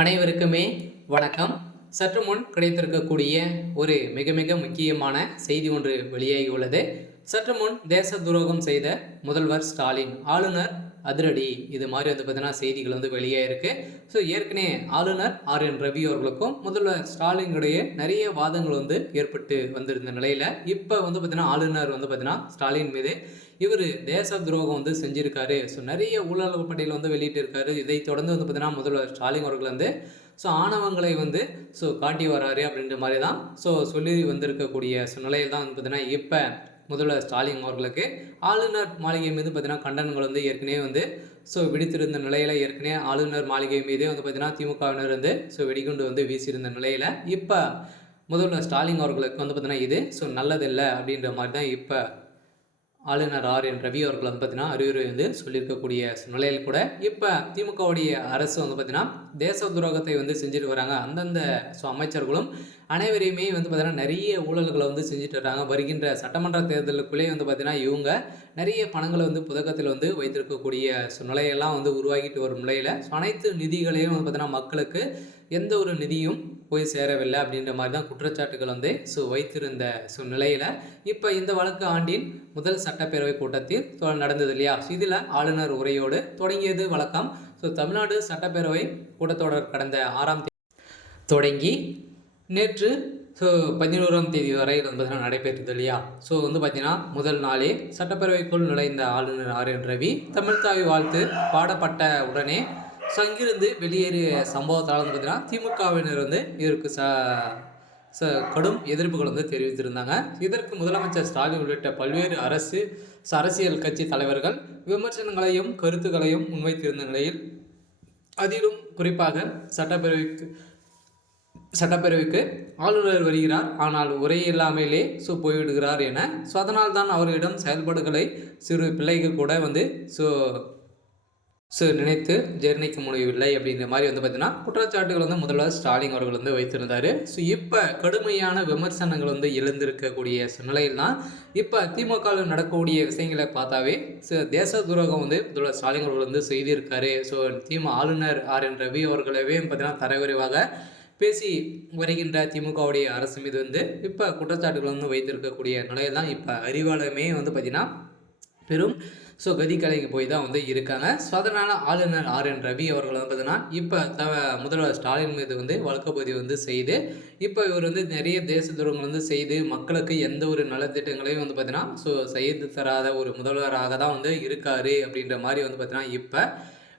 அனைவருக்குமே வணக்கம். சற்று முன் கிடைத்திருக்கக்கூடிய ஒரு மிக மிக முக்கியமான செய்தி ஒன்று வெளியாகி உள்ளது. சற்று முன் தேச துரோகம் செய்த முதல்வர் ஸ்டாலின், ஆளுநர் அதிரடி, இது மாதிரி பார்த்தீங்கன்னா செய்திகள் வெளியாயிருக்கு. ஸோ ஏற்கனவே ஆளுநர் ஆர்.என். ரவி அவர்களுக்கும் முதல்வர் ஸ்டாலினுடைய நிறைய வாதங்கள் ஏற்பட்டு வந்திருந்த நிலையில் இப்போ பார்த்தீங்கன்னா ஆளுநர் பார்த்தீங்கன்னா ஸ்டாலின் மீது இவர் தேச துரோகம் செஞ்சிருக்காரு. ஸோ நிறைய ஊழல் பட்டியல் வெளியிட்டு இருக்காரு. இதை தொடர்ந்து பார்த்தீங்கன்னா முதல்வர் ஸ்டாலின் அவர்கள் ஸோ ஆணவங்களை ஸோ காட்டி வராரு அப்படின்ற மாதிரி தான் சொல்லி வந்திருக்கக்கூடிய நிலையில் தான் பார்த்தீங்கன்னா இப்போ முதல்வர் ஸ்டாலின் அவர்களுக்கு ஆளுநர் மாளிகை மீது பார்த்தீங்கன்னா கண்டனங்கள் ஏற்கனவே ஸோ விடுத்திருந்த நிலையில் ஏற்கனவே ஆளுநர் மாளிகை மீதே பார்த்தீங்கன்னா திமுகவினர் ஸோ வெடிகுண்டு வீசியிருந்த நிலையில் இப்போ முதல்வர் ஸ்டாலின் அவர்களுக்கு பார்த்தீங்கன்னா இது ஸோ நல்லதில்லை அப்படின்ற மாதிரி தான் இப்போ ஆளுநர் ஆர்.என். ரவி அவர்கள் பார்த்தீங்கன்னா அறிவுரை சொல்லியிருக்கக்கூடிய நிலையில் கூட இப்போ திமுகவுடைய அரசு பார்த்தீங்கன்னா தேச துரோகத்தை செஞ்சுட்டு வராங்க. அந்தந்த அமைச்சர்களும் அனைவரையுமே பார்த்தீங்கன்னா நிறைய ஊழல்களை செஞ்சுட்டு வராங்க. வருகின்ற சட்டமன்ற தேர்தலுக்குள்ளே பார்த்தீங்கன்னா இவங்க நிறைய பணங்களை புழக்கத்தில் வைத்திருக்கக்கூடிய நிலையெல்லாம் உருவாகிட்டு வரும் நிலையில் அனைத்து நிதிகளையும் பார்த்தீங்கன்னா மக்களுக்கு எந்த ஒரு நிதியும் போய் சேரவில்லை அப்படின்ற மாதிரி தான் குற்றச்சாட்டுகள் ஸோ வைத்திருந்த நிலையில் இப்போ இந்த வழக்கு ஆண்டின் முதல் சட்டப்பேரவை கூட்டத்தில் நடந்தது இல்லையா. இதில் ஆளுநர் உரையோடு தொடங்கியது வழக்கம். ஸோ தமிழ்நாடு சட்டப்பேரவை கூட்டத்தொடர் கடந்த 6ஆம் தேதி தொடங்கி நேற்று ஸோ 11ஆம் தேதி வரை பார்த்தீங்கன்னா நடைபெற்றது இல்லையா. ஸோ பார்த்தீங்கன்னா முதல் நாளே சட்டப்பேரவைக்குள் நுழைந்த ஆளுநர் ஆர்.என். ரவி தமிழ்தாய் வாழ்த்து பாடப்பட்ட உடனே அங்கிருந்து வெளியேறிய சம்பவத்தால் பார்த்தீங்கன்னா திமுகவினர் இதற்கு கடும் எதிர்ப்புகள் தெரிவித்திருந்தாங்க. இதற்கு முதலமைச்சர் ஸ்டாலின் உள்ளிட்ட பல்வேறு அரசியல் கட்சி தலைவர்கள் விமர்சனங்களையும் கருத்துக்களையும் முன்வைத்திருந்த நிலையில் அதிலும் குறிப்பாக சட்டப்பேரவைக்கு ஆளுநர் வருகிறார், ஆனால் உரை இல்லாமலே போய்விடுகிறார் என அதனால் தான் அவர்களிடம் செயல்பாடுகளை சிறு பிள்ளைகள் கூட நினைத்து ஜீர்ணிக்க முடியவில்லை அப்படின்ற மாதிரி பார்த்தீங்கன்னா குற்றச்சாட்டுகள் முதல்வர் ஸ்டாலின் அவர்கள் வைத்திருந்தார். ஸோ இப்போ கடுமையான விமர்சனங்கள் எழுந்திருக்கக்கூடிய நிலையில் தான் இப்போ திமுகவில் நடக்கக்கூடிய விஷயங்களை பார்த்தாவே தேச துரோகம் முதல்வர் ஸ்டாலின் அவர்கள் செய்திருக்காரு. ஸோ ஆளுநர் ஆர்.என். ரவி அவர்களவே பார்த்தீங்கன்னா தரவிரைவாக பேசி வருகின்ற திமுகவுடைய அரசு மீது இப்போ குற்றச்சாட்டுகள் வைத்திருக்கக்கூடிய நிலையில் தான் இப்போ அறிவாலயமே பார்த்திங்கன்னா பெரும் கதி கலைக்கு போய் தான் இருக்காங்க. அதனால் ஆளுநர் ஆர்.என். ரவி அவர்கள் பார்த்தீங்கன்னா இப்போ முதல்வர் ஸ்டாலின் மீது வழக்கு பதிவு செய்து இப்போ இவர் நிறைய தேச துரோகங்கள் செய்து மக்களுக்கு எந்த ஒரு நலத்திட்டங்களையும் பார்த்தீங்கன்னா செய்து தராத ஒரு முதல்வராக தான் இருக்காரு அப்படின்ற மாதிரி பார்த்தீங்கன்னா இப்போ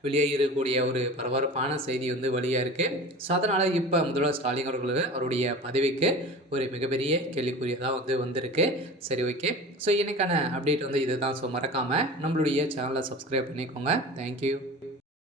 வெளியே இருக்கக்கூடிய ஒரு பரபரப்பான செய்தி வெளியாக இருக்குது. ஸோ அதனால் இப்போ முதல்வர் ஸ்டாலின் அவருடைய பதவிக்கு ஒரு மிகப்பெரிய கேள்விக்குறியாக வந்திருக்கு. சரி, ஓகே. ஸோ இன்றைக்கான அப்டேட் இதுதான். ஸோ மறக்காமல் நம்மளுடைய சேனலை சப்ஸ்கிரைப் பண்ணிக்கோங்க. தேங்க்யூ.